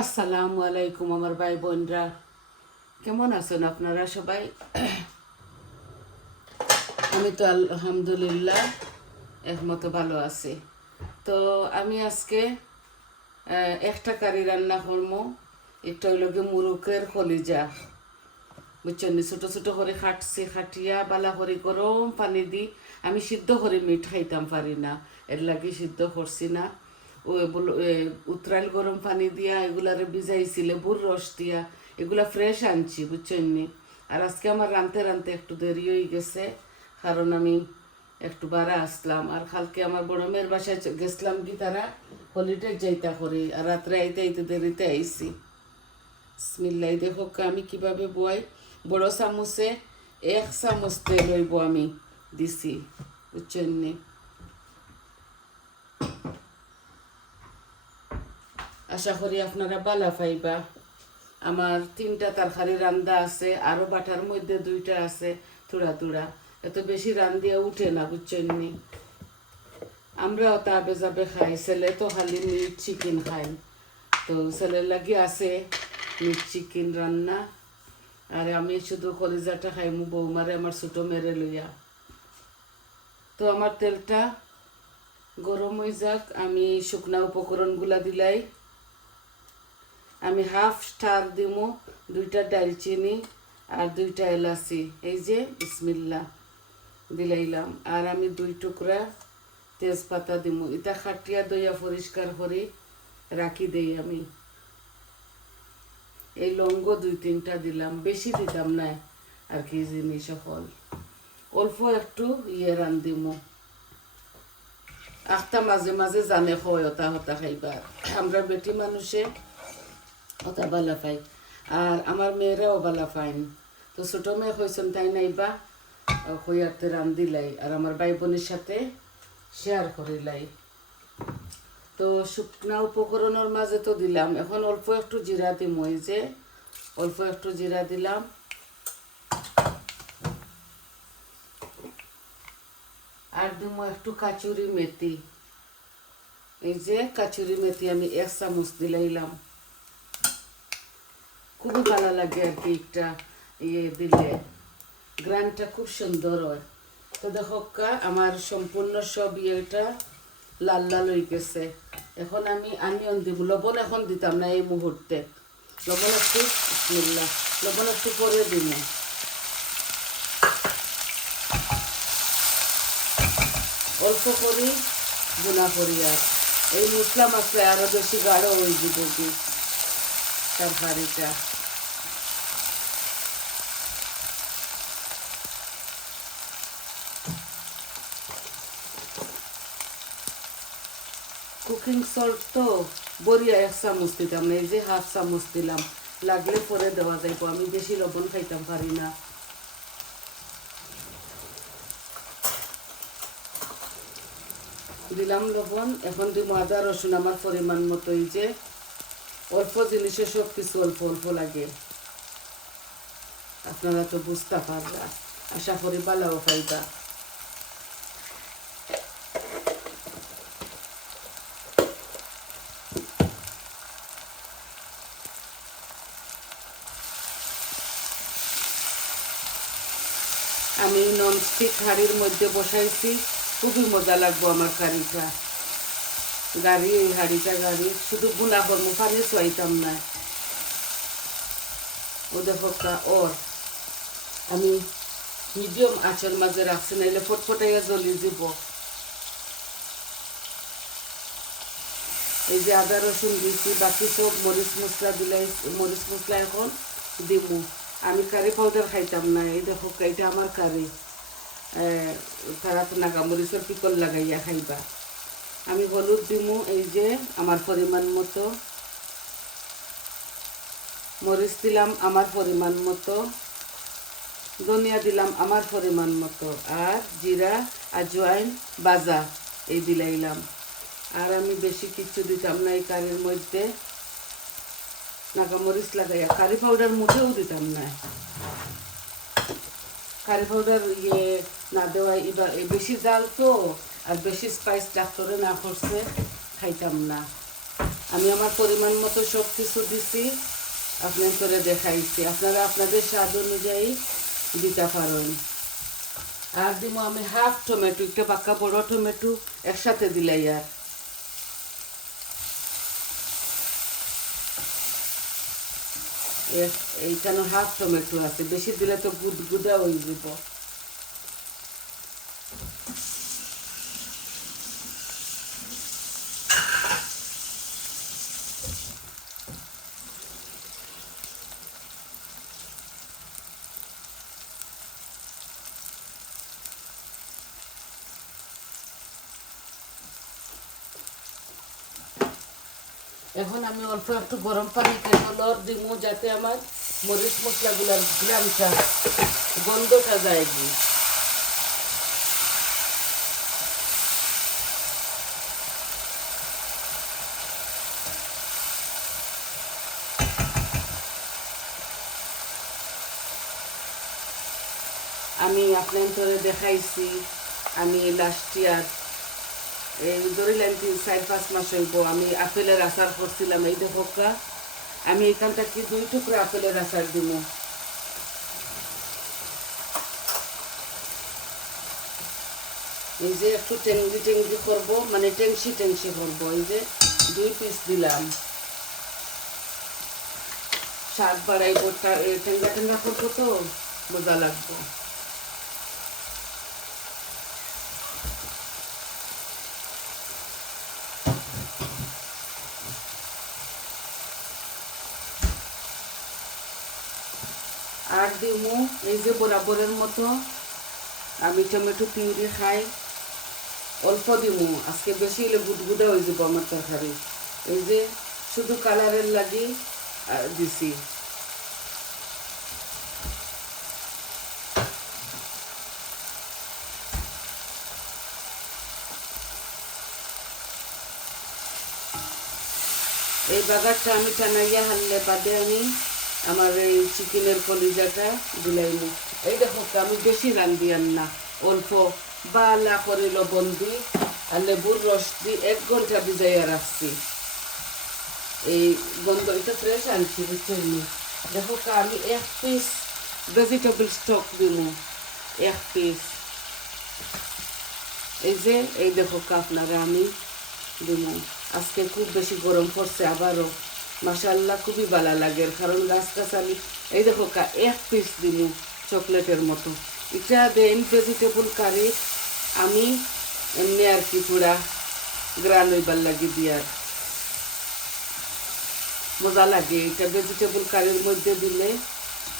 আসসালামু আলাইকুম আমার ভাই বোনরা, কেমন আছেন আপনারা সবাই? আমি তো আলহামদুলিল্লাহ একমতো ভালো আছি। তো আমি আজকে একটা কারি রান্না করবো। একটা হইল গিয়ে মুরুকের কলিজা, বুঝছেন? ছোটো ছোটো করে খাটছি, খাটিয়া বালা করে গরম পানি দি। আমি সিদ্ধ করে মিট খাইতাম পারি না, এর লাগি সিদ্ধ করছি না। উতরাইল গরম পানি দিয়া এগুলারে ভিজাইছি, লেবুর রস দিয়া এগুলা ফ্রেশ আনছি, বুঝছেন নি? আর আজকে আমার রানতে রানতে একটু দেরি হয়ে গেছে, কারণ আমি একটু বাড়া আসলাম। আর কালকে আমার বড় মেয়ের বাসায় গেছিলাম কি তারা হলিডে যাইতা করি, আর রাত্রে আইতে আইতে দেরিতে আইছি। বিসমিল্লাহ, দেখো আমি কিভাবে বই। বড় চামচে 1 চামচ তেল হইব আমি দিছি, বুঝছেন নি? আশা করি আপনারা বালা পাইবা। আমার 3টা তরকারি রান্দা আছে, আরও বাটার মধ্যে 2টা আছে থোড়া থোড়া। এত বেশি রান্দিয়া উঠে না, বুঝছেন নি? আমরাও তাবে যাবে খাই, ছেলে তো খালি মিট চিকেন খাই। তো ছেলের লাগি আছে মিট চিকেন রান্না, আর আমি শুধু কলিজাটা খাইমু বৌমারে আমার ছোটো মেরে লইয়া। তো আমার তেলটা গরম হয়ে যাক, আমি শুকনা উপকরণগুলা দিলাই। আমি হাফ স্টার দিমু, 2টা দালচিনি আর 2টা এলাচি, এই যে বিসমিল্লা দিলাইলাম। আর আমি 2 টুকরা তেজপাতা দিমু। এটা খাটিয়া দইয়া পরিষ্কার করে রাখি দেই আমি। এই লঙ্গ 2-3টা দিলাম, বেশি দিতাম না আর কি। জিনিস সকল অল্প একটু রান দিমু। আখটা মাঝে মাঝে জানে হয় হতা হতা খাইবার, আমরা বেটি মানুষে ওটা বালা পাই, আর আমার মেয়েরাও বালা পাইন। তো ছোটো মেয়ে হয়েছেন তাই নাইবা হইয়াতে রান্দিলাই, আর আমার ভাই বোনের সাথে শেয়ার করিলাই। তো শুকনা উপকরণের মাঝে তো দিলাম, এখন অল্প একটু জিরা দিম। ওই যে অল্প একটু জিরা দিলাম, আর দিব একটু কাচুরি মেথি। এই যে কাচুরি মেথি আমি 1 চামচ দিলাইলাম। খুবই ভালো লাগে আর কি, একটা দিলে গ্রানটা খুব সুন্দর হয়। তো দেখো আমার সম্পূর্ণ সব এটা লাল লাল হয়ে গেছে। এখন আমি আনিয়ন দিব। লবণ এখন দিতাম না এই মুহূর্তে, লবণ একটু বিসমিল্লাহ, লবণ একটু পরে দিন। অল্প করি গুণা করি, আর এই মশলা মশলা আরও বেশি গাঢ় হয়ে যাব কি তরকারিটা। কুকিং সল্ট তো বড়িয়া 1 চামচ দিতাম না, এই যে হাফ চামচ দিলাম, লাগলে পরে দেওয়া যাইব। আমি বেশি লবণ খাইতাম পারি না। দিলাম লবণ, এখন দিব আদা রসুন আমার পরিমাণ মতো। এই যে অল্প জিনিসে সব কিছু অল্প অল্প লাগে, আপনারা তো বুঝতে পারবা। আশা করি ভালোও পাইবা। আমি ননস্টিক হাঁড়ির মধ্যে বসাইছি, খুবই মজা লাগবো আমার কারিটা। এই হাঁড়িটা শুধু গুলা করবো, পানি চুয়াইতাম না। ও দেখো ওর আমি মিডিয়াম আঁচের মাঝে রাখছি, নাইলে ফটফটাইয়া জ্বলি যাব। এই যে আদা রসুন দিয়েছি, বাকি সব মরিচ মশলা দিলাই। মরিচ মশলা এখন দিমু। আমি কারি পাউডার খাইতাম না, এই দেখো এটা আমার কারি। তারা তো নাগা মরিচের পিকল লাগাইয়া খাইবা। আমি হলুদ দিমু, এই যে আমার পরিমাণ মতো। মরিচ দিলাম আমার পরিমাণ মতো, ধনিয়া দিলাম আমার পরিমাণ মতো, আর জিরা আজওয়াইন বাজা এই দিলাইলাম। আর আমি বেশি কিছু দিতাম না এই কারির মধ্যে। নাগামরিচ লাগাইয়া কারি পাউডার মুঠেও দিতাম না। কারি পাউডার না দেওয়া, এবার বেশি জাল তো, আর বেশি স্পাইস ডাক্তারে না করছে খাইতাম না। আমি আমার পরিমাণ মতো সব কিছু দিছি, আপনার করে দেখাইছি, আপনারা আপনাদের স্বাদ অনুযায়ী দিতে পারেন। আর দিব আমি হাফ টমেটো, একটা পাকা বড় টমেটো একসাথে দিলাই। আর এইখানে হাফ টমেটো আছে, বেশি দিলে তো গুদগুদা হয়ে যাব। এখন আমি অল্প একটু গরম পানি কেটে দিব, যাতে আমার মরিচ মশলাগুলোর গ্রামটা গন্ধটা যায়। আমি আপনার দেখাইছি, আমি লাস্ট ইয়ার এই ধরিলেন 4-5 মাস হইব আমি আপেলের আচার করছিলাম। এই দেখো আমি এখান থেকে 2 টুকরা আপেলের আচার দিব। এই যে একটু টেংরি টেংরি করবো, মানে টেংসি টেংসি করবো। এই যে 2 পিস দিলাম, স্বাদ বাড়াইব, টেঙ্গা টেঙ্গা করবো তো মজা লাগবে। আর দিমু এই যে বরাবরের মতো আমি টমেটো পিউরি খাই, অল্প দিমু, আজকে বেশি হলে গুদগুদা হয়ে যাব আমার তরকারি। এই যে শুধু কালারের লাগি দিছি। এই বাগারটা আমি টানাইয়া হারলে বাদে আমি আমার এই চিকেনের কলিজাটা দিলাইমু। এই দেখো আমি বেশি রান্ধি না, অল্প বালা করে লবণ দি আর লেবুর রস দি 1 ঘন্টা ভিজাইয়া রাখছি। এই গন্ধ এটা ফ্রেশ আনছি, বুঝছেন? দেখো আমি 1 পিস ভেজিটেবল স্টক দিব, 1 পিস। এই যে এই দেখো আপনারা আমি দিব। আজকে খুব বেশি গরম পড়ছে, আবারও মাশাআল্লাহ খুবই ভালো লাগে, কারণ গাছগাছালি। এই দেখো 1 পিস দিব চকলেটের মতো। এটা দেন ভেজিটেবল কারি, আমি এমনি আর কি পুরা গ্রান হইবার লাগি দিয়ার মজা লাগে। এটা ভেজিটেবল কারির মধ্যে দিলে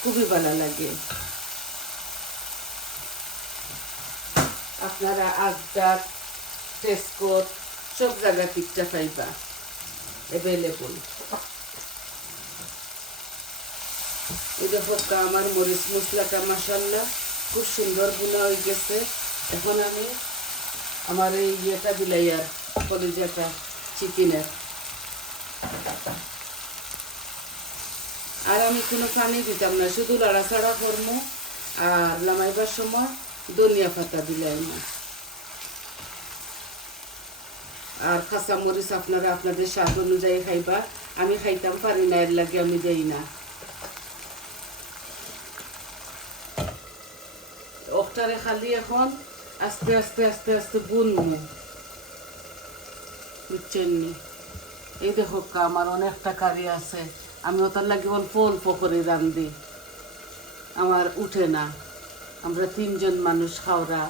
খুবই ভালো লাগে। আপনারা আজদার, টেস্কোট সব জায়গা পিঠা পাইবা অ্যাভেলেবল। এই দেখো আমার মরিচ মশলাটা মাশাআল্লাহ খুব সুন্দর গুণা হয়ে গেছে। এখন আমি আমার এই ইয়েটা দিলাই, আর কলিজাটা চিকেনের। আর আমি কোনো পানি দিতাম না, শুধু লাড়াচাড়া করবো, আর লামাইবার সময় ধনিয়া পাতা দিলাই না। আর কাঁচা মরিচ আপনারা আপনাদের স্বাদ অনুযায়ী খাইবা, আমি খাইতাম পারি না, এর লাগে আমি দেই না। ওটারে খালি এখন আস্তে আস্তে আস্তে আস্তে বুনবো, বুঝছেন? এই দেখো আমার অনেকটা কারি আছে, আমি ওটার লাগে অল্প অল্প করে রান্ধি, আমার উঠে না। আমরা 3 জন মানুষ খাওয়া,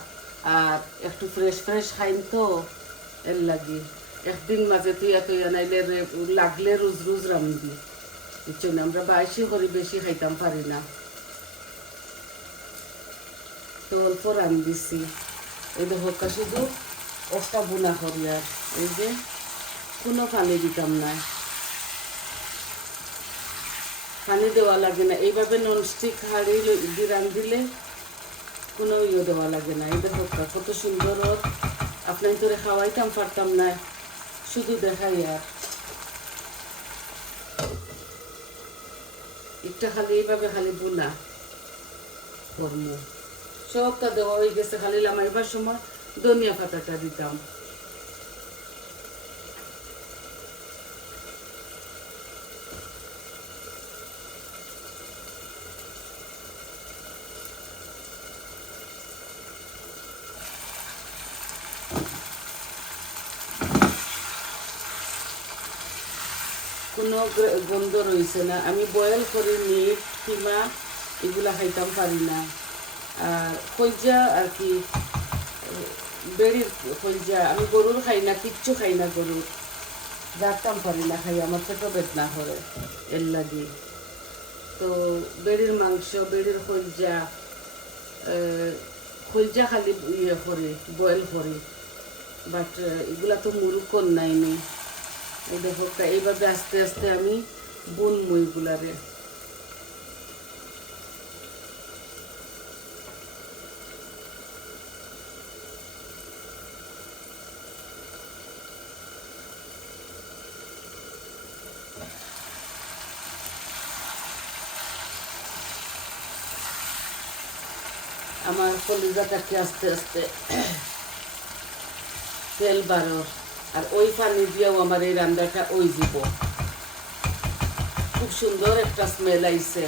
আর একটু ফ্রেশ ফ্রেশ খাইন তো, এর লাগে একদিন মাঝে তুই নাইলে লাগলে রোজ রোজ রান্ধি, বুঝছেন? আমরা বাইশি করি, বেশি খাইতাম পারি না, তো অল্প রান্ধিছি। এই দেখো শুধু ওটা বোনা করি, আর এই যে কোনো পানি দিতাম না, পানি দেওয়া লাগে না। এইভাবে ননস্টিক হাঁড়ি দিয়ে রান্ধিলে কোনো ইয়ে দেওয়া লাগে না। এই দেখো কত সুন্দর, আপনার তোরে খাওয়াইতাম পারতাম না, শুধু দেখাই। আর একটা খালি এইভাবে খালি বোনা করবো, সবটা দেওয়া হয়ে গেছে, খালি লামাইবার সময় ধনিয়া পাতাটা দিতাম। কোনো গন্ধ রয়েছে না। আমি বয়েল করে মিট কিমা এগুলা খাইতাম পারি না। আর কলজা আর কি বেড়ির কলজা আমি গরুর খাই না, কিচ্ছু খাই না গরুর, রাখতাম পারি না খাই, আমার পেটও বেদনা করে এর লাগে। তো বেড়ির মাংস, বেড়ির কলজা, কলজা খালি ইয়ে করে বয়েল করে, বাট এগুলা তো মুরুখ কর নাইনি। এই দেখো এইভাবে আস্তে আস্তে আমি বুনবো এগুলারে। আমার কলিজা কাটতে আস্তে আস্তে তেল বাড়র, আর ওই পানি দিয়েও আমার এই রান্নাটা ওই দিব। খুব সুন্দর একটা স্মেল আইছে,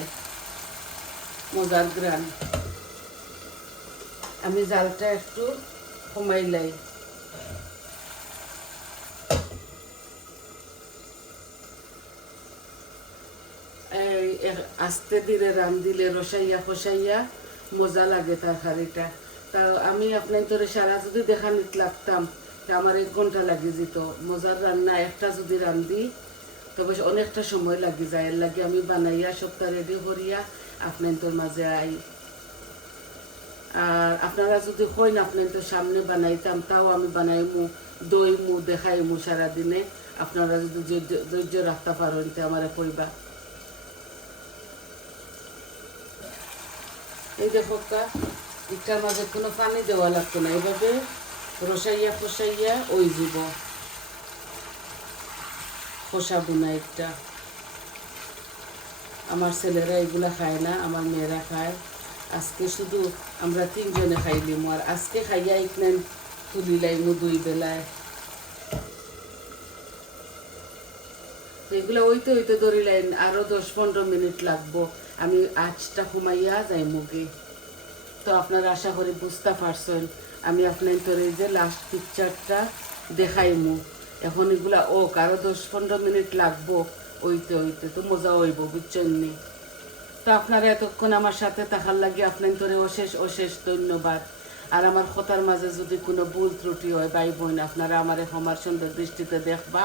মজার গ্রান। আমি জালটা একটু কমাইলাই। আস্তে ধীরে রান্ধিলে রসাইয়া খসাইয়া মজা লাগে তরকারিটা। তা আমি আপনার তোরে সারা যদি দেখানিত লাগতাম তা আমার 1 ঘন্টা লাগে যেত। মজার রান্না একটা যদি রান্ধি তবে অনেকটা সময় লাগে যায়। এর লাগে আমি বানাইয়া সবটা রেডি করিয়া আপনার তোর মাঝে আই। আর আপনারা যদি কইন আপনার তো সামনে বানাইতাম, তাও আমি বানাইমু, দইমু, দেখাইমু সারাদিনে। আপনারা যদি ধৈর্য রাখতে পারেন তো আমার কইবা। এই দেখো এটার মাঝে কোনো পানি দেওয়া লাগতো না, এভাবে রসাইয়া খসাইয়া ওই যাব। খসাবো না একটা। আমার ছেলেরা এগুলা খায় না, আমার মেয়েরা খায়। আজকে শুধু আমরা 3 জনে খাইলিমু, আর আজকে খাইয়া এখানে তুলিলাইমু 2 বেলায়। এগুলা ওইতে ওইতে ধরিলাইন আরো 10-15 মিনিট লাগবো। আমি আঁচটা কমাইয়া যাইমুগে। তো আপনারা আশা করি বুঝতে পারছেন। আমি আপনার তোর এই যে লাস্ট পিকচারটা দেখাইমু। এখন এগুলা আরো 10-15 মিনিট লাগবো ওইতে ওইতে, তো মজা হইব, বুঝছেন নি? তো আপনারা এতক্ষণ আমার সাথে থাকার লাগে আপনার তোরে অশেষ অশেষ ধন্যবাদ। আর আমার কথার মাঝে যদি কোনো ভুল ত্রুটি হয় ভাই বোন, আপনারা আমার ক্ষমার সুন্দর দৃষ্টিতে দেখবা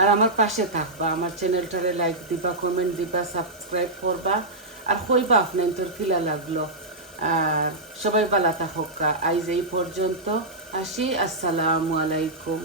আর আমার পাশে থাকবা। আমার চ্যানেলটারে লাইক দিবা, কমেন্ট দিবা, সাবস্ক্রাইব করবা, আর কইবা আপনার তোর কিলা লাগলো। আর সবাই ভালো থাকা। আজ এই পর্যন্ত আসি। আসসালামু আলাইকুম।